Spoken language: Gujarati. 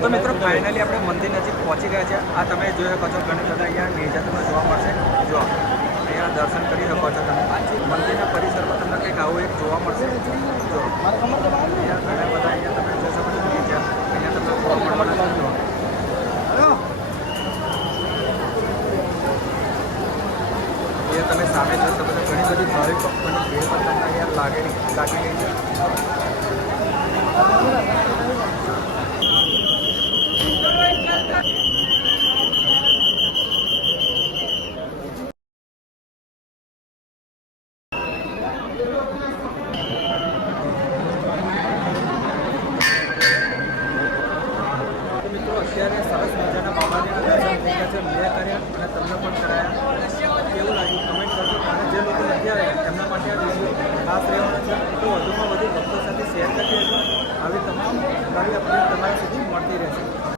તો મિત્રો ફાઇનલી આપણે મંદિર નજીક પહોંચી ગયા છે. આ તમે જોઈ શકો છો ઘણી બધા અહીંયા મેજા તમને જોવા મળશે. જો અહીંયા દર્શન કરી શકો છો તમે. મંદિરના પરિસરમાં તમને કંઈક આવું એક જોવા મળશે. જો અહીંયા ઘણા બધા અહીંયા